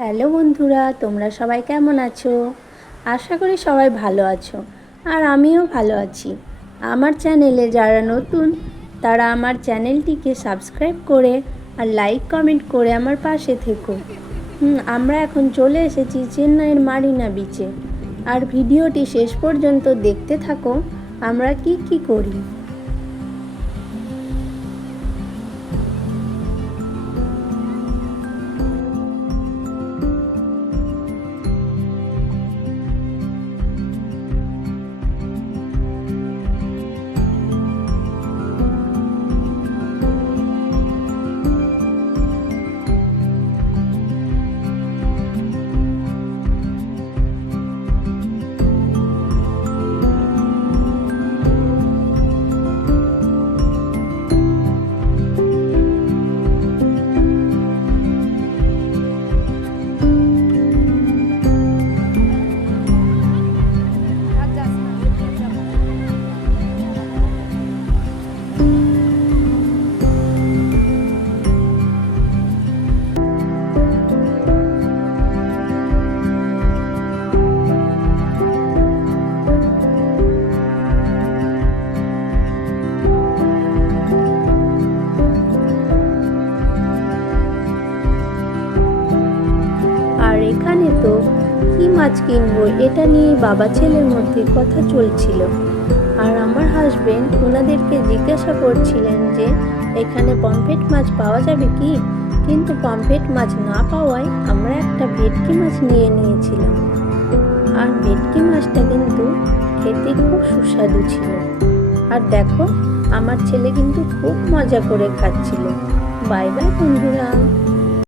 Hello বন্ধুরা, তোমরা সবাই কেমন আছো? আশা করি সবাই ভালো আছো, আর আমিও ভালো আছি। আমার চ্যানেলে যারা নতুন তারা আমার চ্যানেলটিকে সাবস্ক্রাইব করে আর লাইক কমেন্ট করে আমার পাশে থেকো। আমরা এখন চলে এসেছি চেন্নাইয়ের মারিনা বিচে, আর ভিডিওটি শেষ পর্যন্ত দেখতে থাকো আমরা কি করি। আর এখানে তো কি মাছ কিনবো এটা নিয়ে বাবা ছেলের মধ্যে কথা চলছিল। আর আমার হাজবেন্ড ওনাদেরকে জিজ্ঞাসা করছিলেন যে এখানে পমফ্রেট মাছ পাওয়া যাবে কি, কিন্তু পমফ্রেট মাছ না পাওয়ায় আমরা একটা ভেটকি মাছ নিয়ে নিয়েছিলাম। আর ভেটকি মাছটা কিন্তু খেতে খুব সুস্বাদু ছিল। আর দেখো, আমার ছেলে কিন্তু খুব মজা করে খাচ্ছিল। বাই বাই বন্ধুরা।